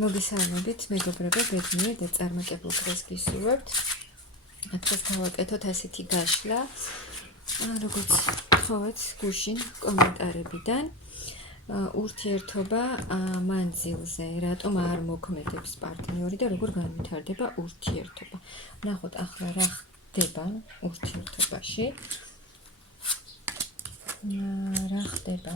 მოგესალმებით, მეგობრებო, ბედნიერ და წარმატებულ დღეს გისურვებთ. დღეს გავაკეთოთ ასეთი გაშლა, როგორც თხოვეთ გუშინ კომენტარებიდან. ურთიერთობა მანძილზე, რატომ არ მოქმედებს პარტნიორი და როგორ განვითარდება ურთიერთობა. ვნახოთ ახლა რა ხდება ურთიერთობაში. რა ხდება?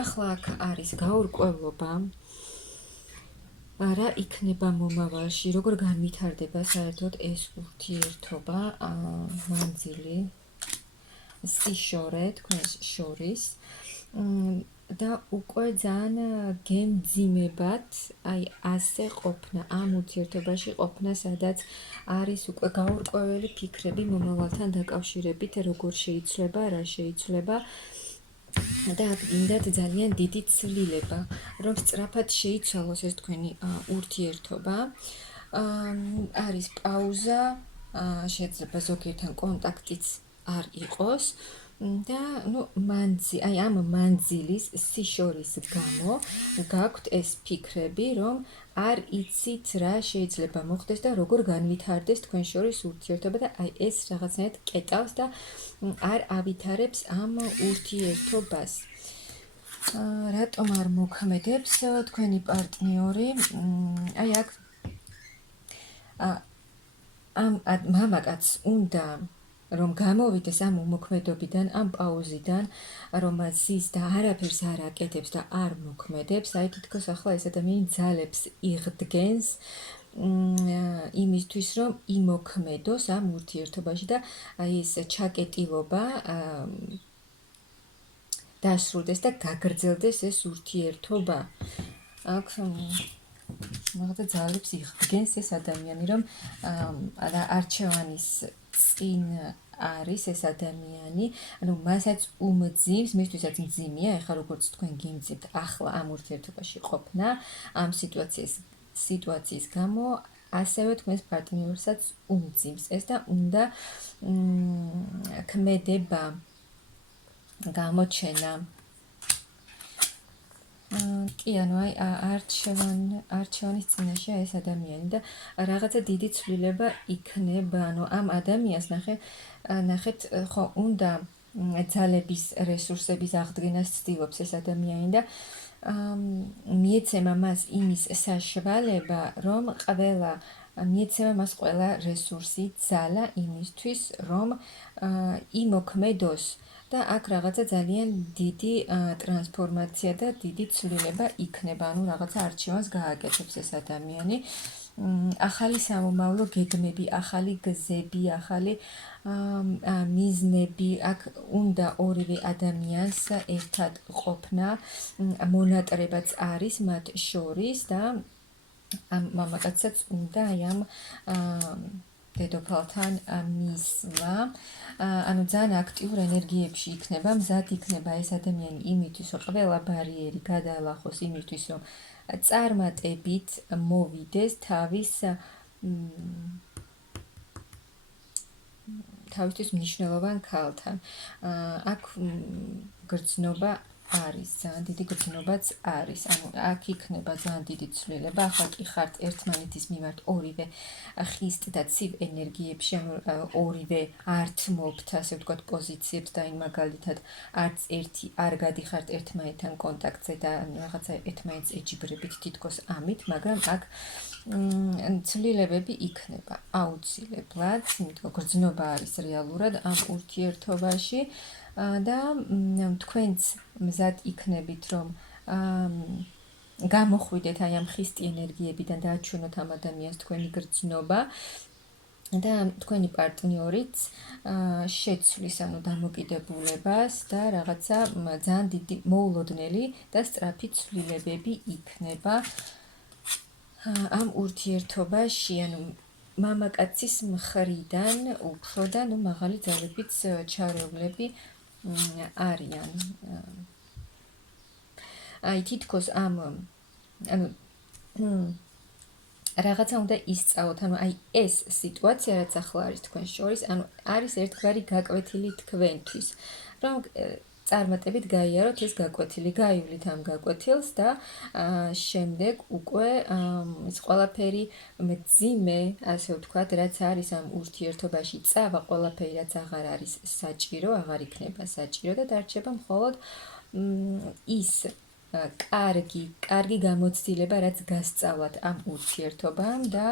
ახლა აქ არის გაურკვევლობა, რა იქნება მომავალში, როგორ განვითარდება საერთოდ ეს ურთიერთობა, მანძილი, სიშორე თქვენს შორის და უკვე ძალიან გემძიმებათ, აი ასე ყოფნა, ამ ურთიერთობაში ყოფნა, სადაც არის უკვე გაურკვეველი ფიქრები მომავალთან დაკავშირებით, როგორ შეიცვლება, რა შეიცვლება. და გინდათ ძალიან დიდი ცვლილება, რომ სწრაფად შეიცვალოს ეს თქვენი ურთიერთობა. არის პაუზა, შეიძლება ზოგიერთთან კონტაქტიც არ იყოს და აი ამ მანძილის სიშორის გამო გაქვთ ეს ფიქრები, რომ არ იცით რა შეიძლება მოხდეს და როგორ განვითარდეს თქვენ შორის ურთიერთობა და აი ეს რაღაცნაირად კეტავს და არ ავითარებს ამ ურთიერთობას. რატომ არ მოქმედებს თქვენი პარტნიორი? აი აქ ამ მამაკაცს უნდა რომ გამოვიდეს ამ უმოქმედობიდან, ამ პაუზიდან, რომ ზის და არაფერს არ აკეთებს და არ მოქმედებს, აი თითქოს ახლა ეს ადამიანი ძალებს იღდგენს იმისთვის, რომ იმოქმედოს ამ ურთიერთობაში და აი ეს ჩაკეტილობა დასრულდეს და გაგრძელდეს ეს ურთიერთობა. აქ მაგათა ძალებს იღდგენს ეს ადამიანი, რომ არჩევანის წინ არის ეს ადამიანი, ანუ მასაც უმძიმს, მისთვისაც მძიმეა, ეხლა როგორც თქვენ გიმძიმთ ახლა ამ ურთიერთობაში ყოფნა, ამ სიტუაციის გამო ასევე თქვენს პარტნიორსაც უმძიმს ეს და უნდა ქმედება გამოჩენა. კი, ანუ აი არჩევანის წინაშეა ეს ადამიანი და რაღაცა დიდი ცვლილება იქნება, ანუ ამ ადამიანს ნახეთ, ხო, უნდა ძალების, რესურსების აღდგენას ცდილობს ეს ადამიანი და მიეცემა მას იმის საშუალება, რომ მიეცემა მას ყველა რესურსი, ძალა იმისთვის, რომ იმოქმედოს და აქ რაღაცა ძალიან დიდი ტრანსფორმაცია და დიდი ცვლილება იქნება, ანუ რაღაცა არჩევანს გააკეთებს ეს ადამიანი. ახალი სამომავლო გეგმები, ახალი გზები, ახალი მიზნები, აქ უნდა ორივე ადამიანს ერთად ყოფნა, მონატრებაც არის მათ შორის და ამ მამაკაცსაც უნდა აი ამ დედოფალთან მისვლა, ანუ ძალიან აქტიურ ენერგიებში იქნება, მზად იქნება ეს ადამიანი იმისთვის, რომ ყველა ბარიერი გადაალახოს იმისთვის, რომ წარმატებით მოვიდეს თავისთვის მნიშვნელოვან ქალთან. აქ გრძნობა არის, ძალიან დიდი გრძნობაც არის. ანუ აქ იქნება ძალიან დიდი ცვლილება. ახლა კი ხართ ერთმანეთის მიმართ ორივე ხისტ და ცივ ენერგიებში, ანუ ორივე ართმობთ, ასე ვთქვათ, პოზიციებს და იმ მაგალითად არც ერთი არ გადიხართ ერთმანეთთან კონტაქტზე და რაღაცა ერთმანეთს ეჯიბრებით თითქოს ამით, მაგრამ აქ ცვლილებები იქნება აუცილებლად, იმიტომ რომ გრძნობა არის რეალურად ამ ურთიერთობაში და თქვენც მზად იქნებით, რომ გამოხვიდეთ აი ამ ხისტი ენერგიებიდან და აჩვენოთ ამ ადამიანს თქვენი გრძნობა და თქვენი პარტნიორიც შეცვლის, ანუ დამოკიდებულებას და რაღაცა ძალიან დიდი მოულოდნელი და სწრაფი ცვლილებები იქნება ამ ურთიერთობაში, ანუ მამაკაცის მხრიდან უფრო და მაღალი ძალებიც ჩარევლები არიან. აი თითქოს ანუ რაღაცა უნდა ისწავლოთ, ანუ აი ეს სიტუაცია, რაც ახლა არის თქვენ შორის, ანუ არის ერთგვარი გაკვეთილი თქვენთვის, რომ წარმატებით გაიაროთ ეს გაკვეთილი, გაივლით ამ გაკვეთილს და შემდეგ უკვე ის ყველაფერი მძიმე, ასე ვთქვათ, რაც არის ამ ურთიერთობაში წავა, ყველაფერი რაც აღარ არის საჭირო, აღარ იქნება საჭირო და დარჩება მხოლოდ ის კარგი გამოცდილება, რაც გასწავლათ ამ ურთიერთობამ და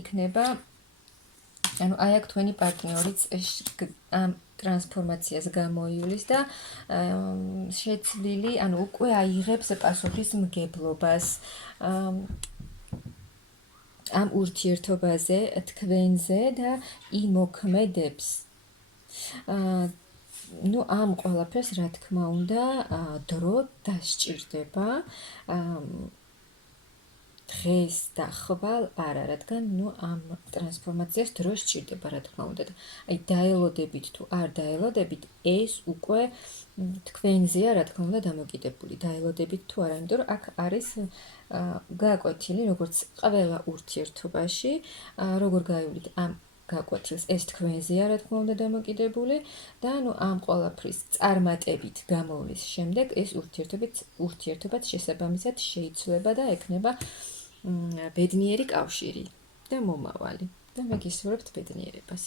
იქნება ანუ აი აქ თქვენი პარტნიორიც ამ ტრანსფორმაციას გამოივლის და შეცვლილი, ანუ უკვე აიღებს პასუხისმგებლობას ამ ურთიერთობაზე, თქვენზე და იმოქმედებს ну ამ ყველაფერს რა თქმა უნდა დრო დასჭირდება დღეს და ხვალ არა, რადგან ну ამ ტრანსფორმაციას დრო სჭირდება, რა თქმა უნდა. აი დაელოდებით თუ არ დაელოდებით, ეს უკვე თქვენზეა, რა თქმა უნდა, დამოკიდებული. დაელოდებით თუ არა, იმიტომ რომ აქ არის გაკვეთილი, როგორც ყველა ურთიერთობაში, როგორ გაივლით ამ გაკვეთილს, ეს თქვენზეა, რა თქმა უნდა, დამოკიდებული და ну ამ ყველაფრის წარმატებით გამოვლის შემდეგ ეს ურთიერთობაც შესაბამისად შეიცვლება და ექნება ბედნიერი კავშირი და მომავალი და მეგისურვებთ ბედნიერებას.